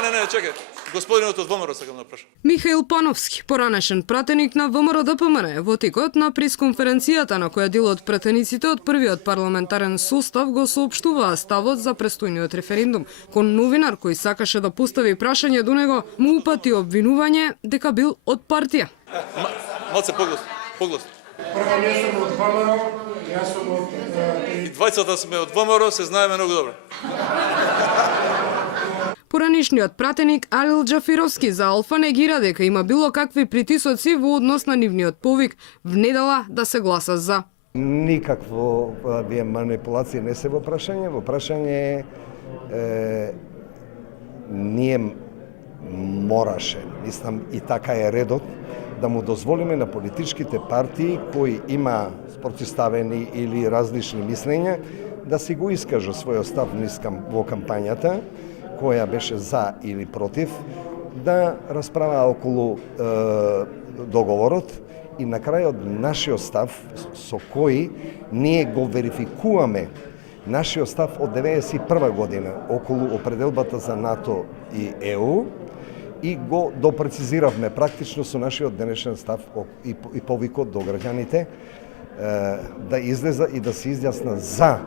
Не, чекај. Господинот од ВМРО сакам да прашам. Михаил Пановски, поранешен пратеник на ВМРО ДПМН, во текот на пресконференцијата на која дел од пратениците од првиот парламентарен состав го соопштуваа ставот за престојниот референдум. Кон новинар кој сакаше да постави прашање до него, му упати обвинување дека бил од партија. Малце поглас. Прво не сум од ВМРО, јас сум од... И двајцата сме од ВМРО, се знаеме многу добро. Поранишниот пратеник Алил Џафировски за Алфа негира дека има било какви притисоци во однос на нивниот повик внедела да се гласа за. Никакво вие манипулација не се во прашање. Во прашање ние мораше, мислам и така е редот, да му дозволиме на политичките партии кои има спротивставени или различни мислења да си го искажа својот став во кампањата, која беше за или против, да расправа околу договорот и на крајот нашиот став со кој ние го верификуваме нашиот став од 1991 година околу определбата за НАТО и ЕУ и го допрецизиравме практично со нашиот денешен став и повикот до граѓаните да излеза и да се изјасна за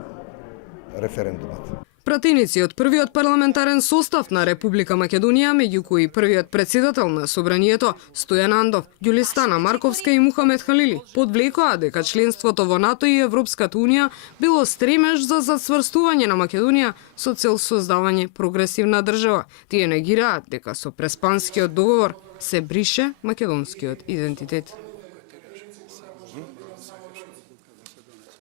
референдумот. Пратеници од првиот парламентарен состав на Република Македонија, меѓу кои првиот председател на Собранието Стојан Андов, Ѓулистана Марковска и Мухамед Халили, подвлекоа дека членството во НАТО и Европската унија било стремеж за зацврстување на Македонија со цел создавање прогресивна држава. Тие негираат дека со Преспанскиот договор се брише македонскиот идентитет.